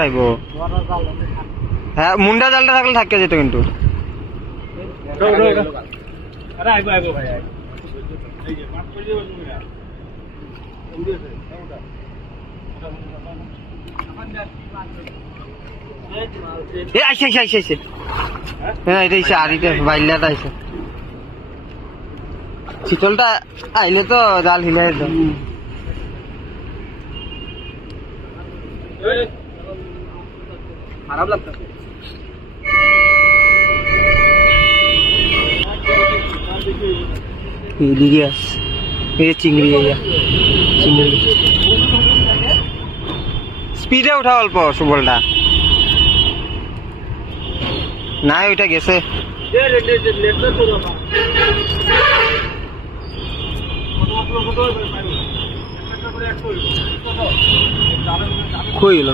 আইব হ্যাঁ মুন্ডা জালটা থাকলে থাকে যেত কিন্তু হ্যাঁ এটা আড়িতে বাইলাটা আইসে শীতলটা আইলে তো জাল হিলাই তো খারাপ লাগতো এদিকে আস এই চিংড়ি চিংড়ি স্পিডে উঠা অল্প সুবলটা নাই ওইটা গেছে কই গেল